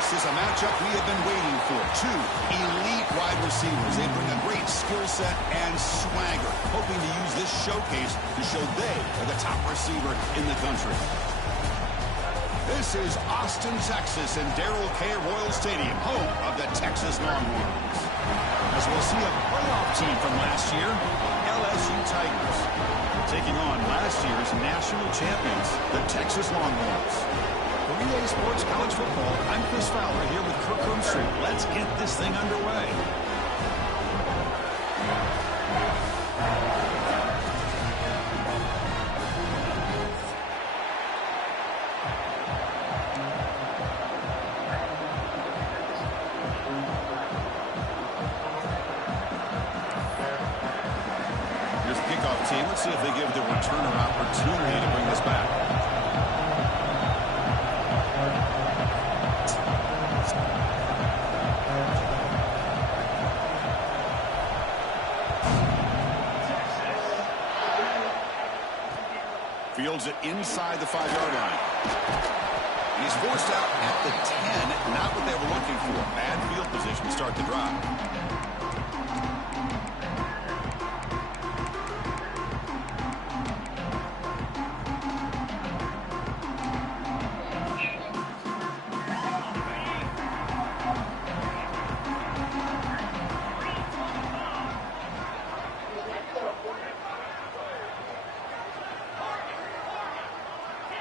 This is a matchup we have been waiting for. Two elite wide receivers. They bring a great skill set and swagger, hoping to use this showcase to show they are the top receiver in the country. This is Austin, Texas, and Darrell K. Royal Stadium, home of the Texas Longhorns. As we'll see a playoff team from last year, LSU Tigers, taking on last year's national champions, the Texas Longhorns. For EA Sports College Football, I'm Chris Fowler here with Kirk Herbstreit. Let's get this thing underway. Let's see if they give the returner opportunity to bring this back. Fields it inside the 5-yard line. He's forced out at the 10. Not what they were looking for. Bad field position to start the drive.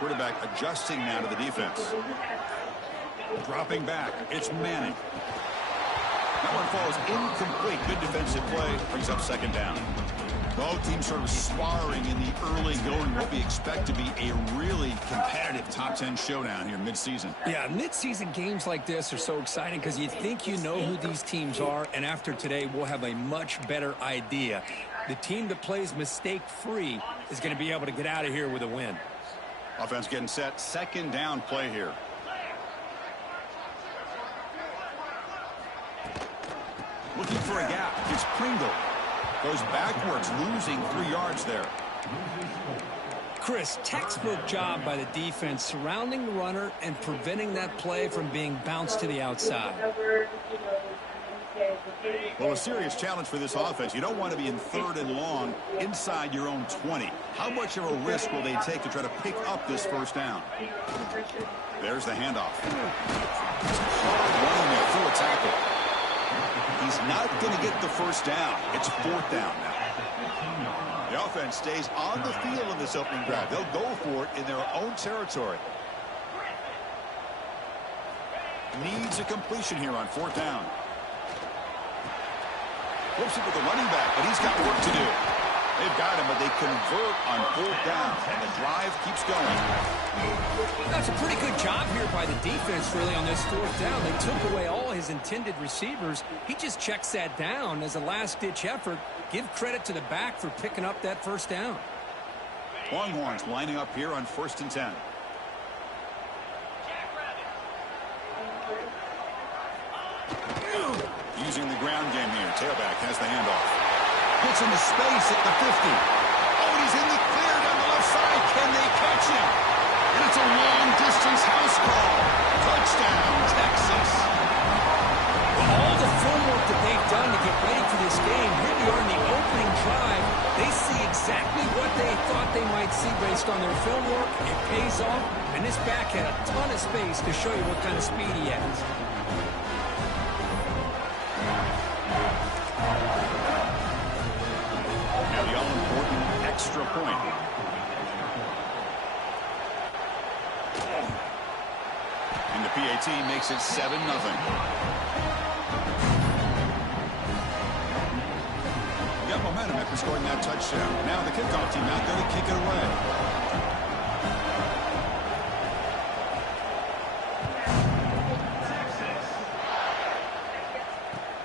Quarterback adjusting now to the defense. Dropping back. It's Manning. That one falls incomplete. Good defensive play. Brings up second down. Both teams sort of sparring in the early going. What we expect to be a really competitive top 10 showdown here mid-season. Yeah, mid-season games like this are so exciting because you think you know who these teams are, and after today we'll have a much better idea. The team that plays mistake-free is going to be able to get out of here with a win. Offense getting set. Second down play here. Looking for a gap. It's Pringle. Goes backwards, losing 3 yards there. Chris, textbook job by the defense surrounding the runner and preventing that play from being bounced to the outside. Well, a serious challenge for this offense. You don't want to be in 3rd and long inside your own 20. How much of a risk will they take to try to pick up this first down? There's the handoff. Running there through a tackle. He's not going to get the first down. It's 4th down now. The offense stays on the field in this opening drive. They'll go for it in their own territory. Needs a completion here on 4th down. Flips it with the running back, but he's got work to do. They've got him, but they convert on 4th down, and the drive keeps going. That's a pretty good job here by the defense, really, on this 4th down. They took away all his intended receivers. He just checks that down as a last-ditch effort. Give credit to the back for picking up that first down. Longhorns lining up here on 1st and 10. Using the ground game here. Tailback has the handoff. Gets into space at the 50. Oh, he's in the clear down the left side. Can they catch him? And it's a long-distance house call. Touchdown, Texas. Well, all the film work that they've done to get ready for this game, here we are in the opening drive. They see exactly what they thought they might see based on their film work. It pays off, and this back had a ton of space to show you what kind of speed he has. Extra point. And the PAT makes it 7-0. Got momentum after scoring that touchdown. Now the kickoff team out there to kick it away.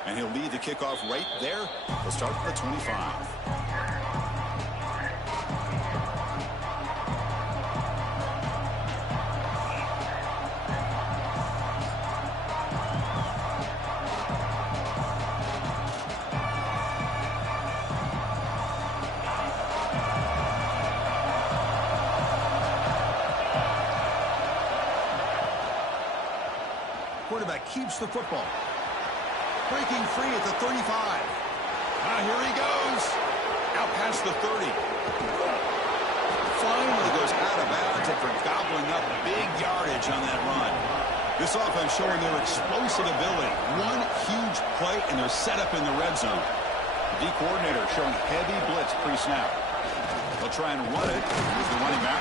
And he'll lead the kickoff right there. He'll start at the 25. quarterback keeps the football. Breaking free at the 35. Here he goes. Out past the 30. Finally goes out of bounds after gobbling up big yardage on that run. This offense showing their explosive ability. One huge play, and they're set up in the red zone. The coordinator showing heavy blitz pre-snap. They'll try and run it. Here's the running back.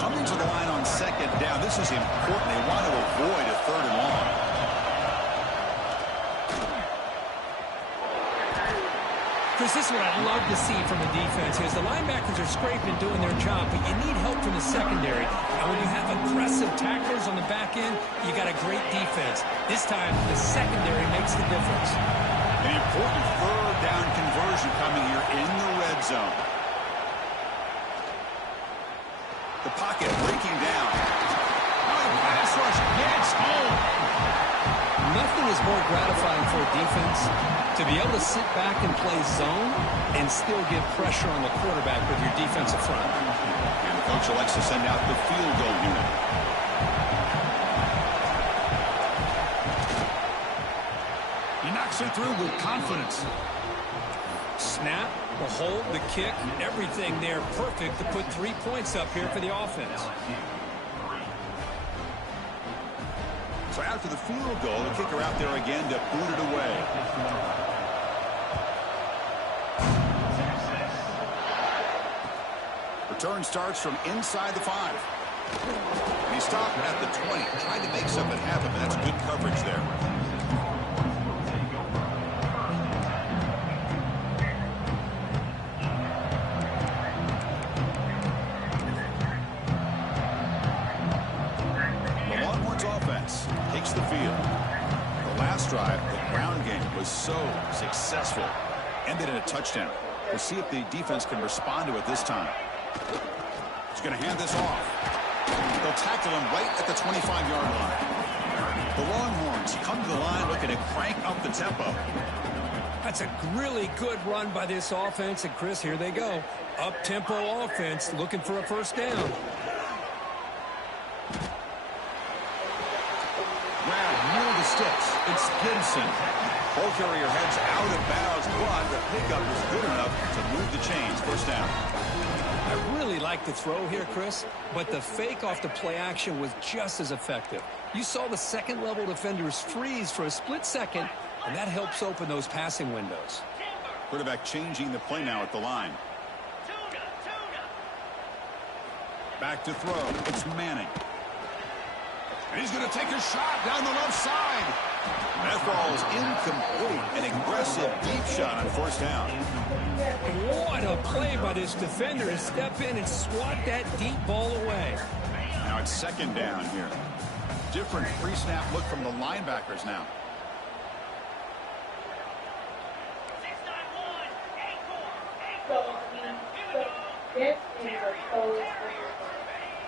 Coming to the line on second down. This is important. They want to avoid a 3rd and long. Chris, this is what I love to see from the defense is the linebackers are scraping, doing their job, but you need help from the secondary. And when you have aggressive tacklers on the back end, you got a great defense. This time, the secondary makes the difference. An important 3rd down conversion coming here in the red zone. The pocket breaking down. Pass rush gets home. Nothing is more gratifying for a defense to be able to sit back and play zone and still get pressure on the quarterback with your defensive front. And the coach elects to send out the field goal unit. He knocks it through with confidence. Snap, the hold, the kick, everything there perfect to put 3 points up here for the offense. So after the field goal, the kicker out there again to boot it away. Return starts from inside the 5. And he stopped at the 20, trying to make something happen, but that's good coverage there. Takes the field. The last drive, the ground game was so successful. Ended in a touchdown. We'll see if the defense can respond to it this time. He's going to hand this off. They'll tackle him right at the 25-yard line. The Longhorns come to the line looking to crank up the tempo. That's a really good run by this offense. And, Chris, here they go. Up-tempo offense looking for a 1st down. Sticks. It's Gibson. Ball carrier heads out of bounds, but the pickup was good enough to move the chains. 1st down. I really like the throw here, Chris, but the fake off the play action was just as effective. You saw the second-level defenders freeze for a split second, and that helps open those passing windows. Quarterback changing the play now at the line. Back to throw. It's Manning. And he's going to take a shot down the left side. That ball is incomplete. An aggressive deep shot on 1st down. What a play by this defender to step in and swat that deep ball away. Now it's 2nd down here. Different pre-snap look from the linebackers now.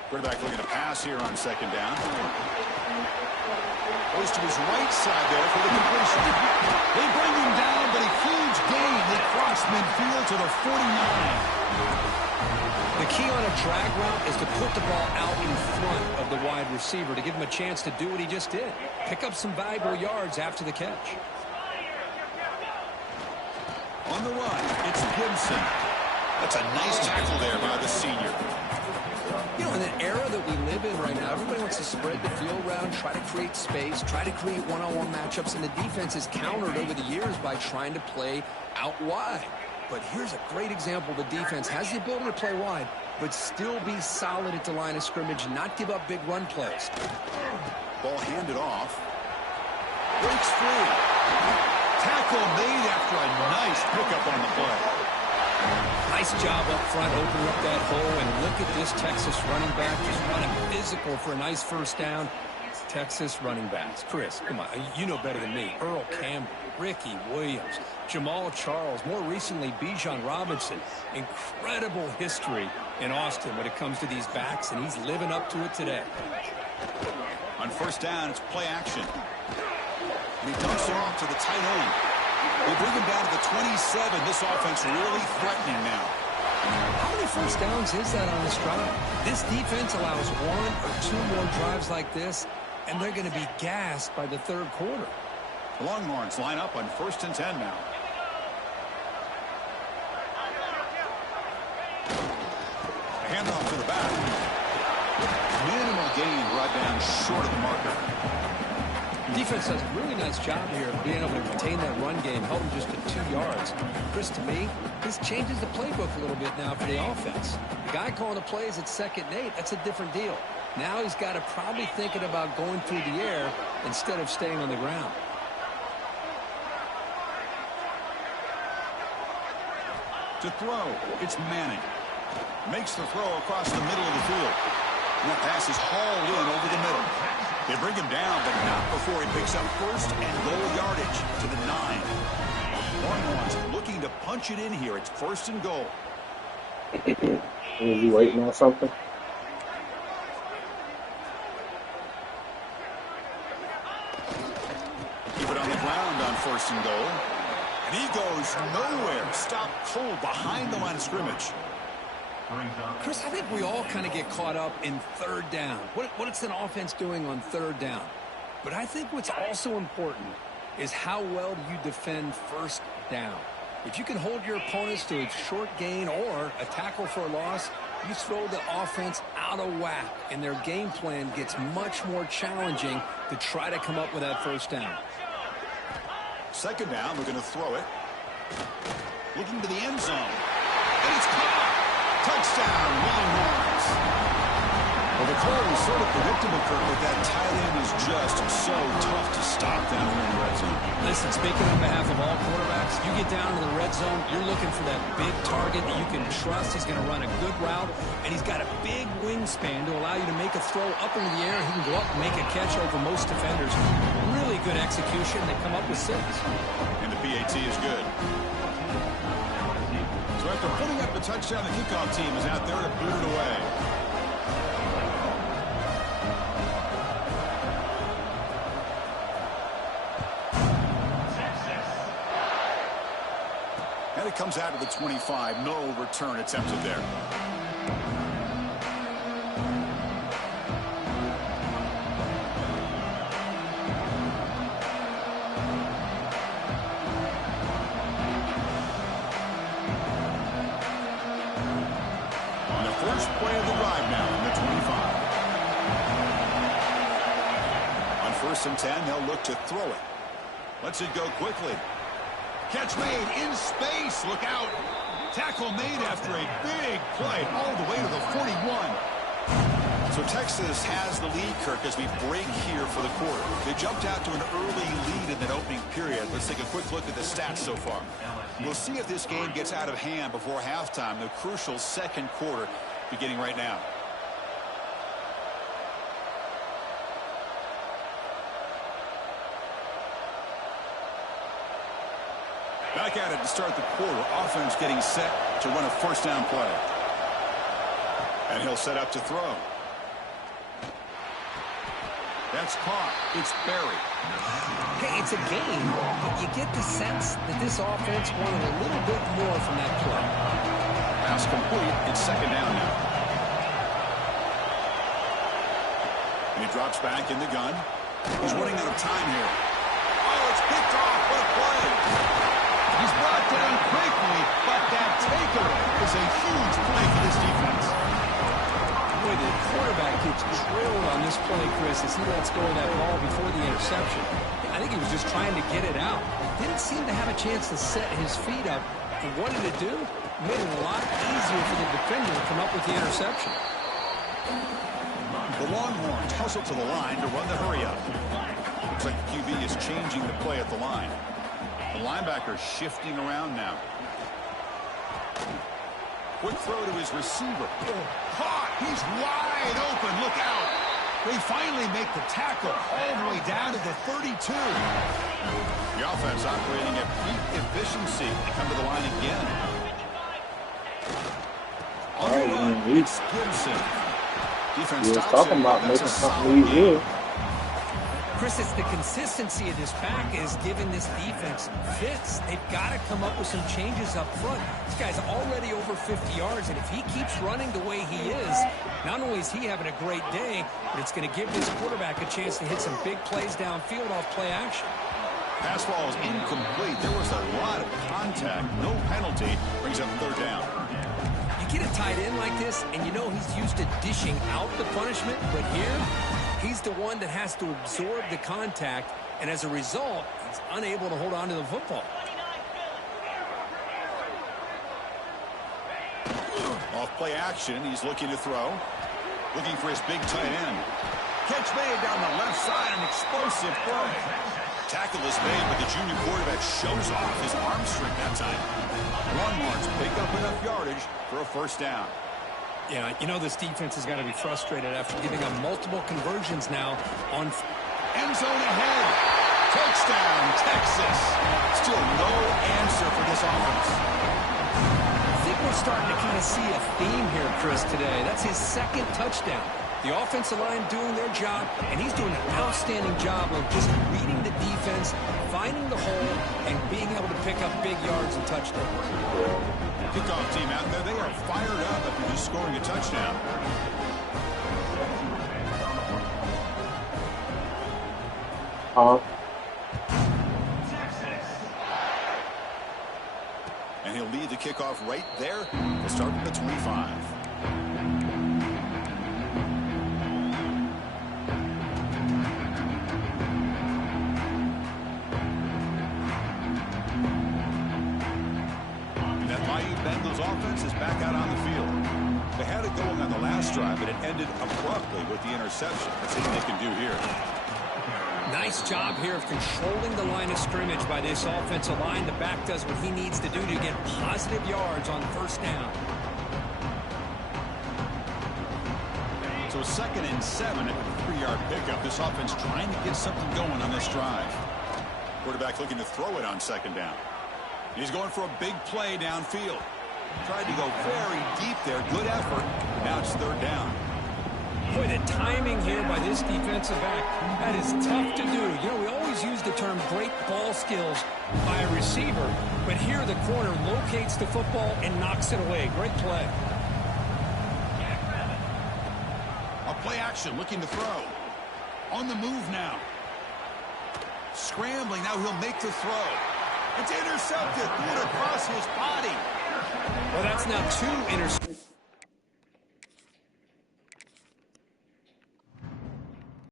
Quarterback looking to pass here on 2nd down. Goes to his right side there for the completion. They bring him down, but a huge gain. They cross midfield to the 49. The key on a drag route is to put the ball out in front of the wide receiver to give him a chance to do what he just did. Pick up some valuable yards after the catch. On the run, it's Gibson. That's a nice tackle there by the senior. You know, in an era that we live in right now, everybody wants to spread the field around, try to create space, try to create one-on-one matchups, and the defense has countered over the years by trying to play out wide. But here's a great example. The defense has the ability to play wide, but still be solid at the line of scrimmage, not give up big run plays. Ball handed off. Breaks free. Tackle made after a nice pickup on the play. Nice job up front, opening up that hole, and look at this Texas running back just running physical for a nice 1st down. Texas running backs. Chris, come on, you know better than me. Earl Campbell, Ricky Williams, Jamal Charles, more recently Bijan Robinson. Incredible history in Austin when it comes to these backs, and he's living up to it today. On first down, it's play action. And he dumps it off to the tight end. They bring him down to the 27. This offense really threatening now. How many first downs is that on this drive? This defense allows 1 or 2 more drives like this, and they're going to be gassed by the third quarter. The Longhorns line up on 1st and 10 now. Handoff to the back. Minimal gain brought down short of the marker. Defense does a really nice job here of being able to contain that run game, held them just to 2 yards. Chris, to me, this changes the playbook a little bit now for the offense. The guy calling the plays at 2nd and 8, that's a different deal. Now he's got to probably thinking about going through the air instead of staying on the ground. To throw, it's Manning. Makes the throw across the middle of the field. And that pass is hauled in over the middle. They bring him down, but not before he picks up 1st and goal yardage to the 9. Longhorns looking to punch it in here. It's 1st and goal. Is he waiting on something? Keep it on the ground on 1st and goal. And he goes nowhere. Stopped cold behind the line of scrimmage. Chris, I think we all kind of get caught up in 3rd down. What is an offense doing on 3rd down? But I think what's also important is how well do you defend 1st down. If you can hold your opponents to a short gain or a tackle for a loss, you throw the offense out of whack, and their game plan gets much more challenging to try to come up with that 1st down. 2nd down, we're going to throw it. Looking to the end zone. And it's caught. Touchdown, Longhorns. Well, the call was sort of predictable, Kirk, but that tight end is just so tough to stop down here in the red zone. Listen, speaking on behalf of all quarterbacks, you get down to the red zone, you're looking for that big target that you can trust. He's going to run a good route, and he's got a big wingspan to allow you to make a throw up into the air. He can go up and make a catch over most defenders. Really good execution. They come up with 6. And the PAT is good. So after putting up the touchdown, the kickoff team is out there to boot it away. And it comes out to the 25. No return attempted there. First play of the drive now in the 25. On 1st and 10, they'll look to throw it. Lets it go quickly. Catch made in space. Look out. Tackle made after a big play all the way to the 41. So Texas has the lead, Kirk, as we break here for the quarter. They jumped out to an early lead in that opening period. Let's take a quick look at the stats so far. We'll see if this game gets out of hand before halftime, the crucial 2nd quarter beginning right now. Back at it to start the quarter. Offense getting set to run a 1st down play. And he'll set up to throw. That's caught. It's Berry. Hey, it's a game, but you get the sense that this offense wanted a little bit more from that play. Pass complete. It's 2nd down now. And he drops back in the gun. He's running out of time here. Oh, it's picked off. What a play. He's brought down quickly, but that takeaway is a huge play for this defense. Boy, the quarterback gets drilled on this play, Chris, as he lets go of that ball before the interception. I think he was just trying to get it out. Didn't seem to have a chance to set his feet up. And what did it do? Made it a lot easier for the defender to come up with the interception. The Longhorns hustle to the line to run the hurry up. Looks like the QB is changing the play at the line. The linebacker shifting around now. Quick throw to his receiver. Oh, caught! He's wide open. Look out! They finally make the tackle all the way down to the 32. The offense operating at peak efficiency. They come to the line again. All right, It's Gibson. Defense we was stops talking it. about That's making a something solid easier. game. Chris, it's the consistency of this pack is giving this defense fits. They've got to come up with some changes up front. This guy's already over 50 yards, and if he keeps running the way he is, not only is he having a great day, but it's going to give this quarterback a chance to hit some big plays downfield off play action. Pass ball is incomplete. There was a lot of contact. No penalty. Brings up third down. You get a tight end like this, and you know he's used to dishing out the punishment, but here, he's the one that has to absorb the contact, and as a result, he's unable to hold on to the football. Off play action, he's looking to throw. Looking for his big tight end. Catch made down the left side, an explosive play. Tackle is made, but the junior quarterback shows off his arm strength that time. One marks pick up enough yardage for a first down. Yeah, you know this defense has got to be frustrated after giving up multiple conversions now on end zone ahead. Touchdown, Texas. Still no answer for this offense. I think we're starting to kind of see a theme here, Chris, today. That's his second touchdown. The offensive line doing their job, and he's doing an outstanding job of just reading the defense, finding the hole, and being able to pick up big yards and touchdowns. Kickoff team out there, they are fired up after just scoring a touchdown. And he'll lead the kickoff right there. We'll start at the 25. Bengals offense is back out on the field. They had it going on the last drive, but it ended abruptly with the interception. Let's see what they can do here. Nice job here of controlling the line of scrimmage by this offensive line. The back does what he needs to do to get positive yards on first down. So 2nd and 7 at the 3-yard pickup. This offense trying to get something going on this drive. Quarterback looking to throw it on 2nd down. He's going for a big play downfield. Tried to go very deep there. Good effort. Now it's 3rd down. Boy, the timing here by this defensive back, that is tough to do. You know, we always use the term great ball skills by a receiver, but here the corner locates the football and knocks it away. Great play. A play action, looking to throw. On the move now. Scrambling, now he'll make the throw. It's intercepted, threw it across his body. Well, that's now 2 interceptions.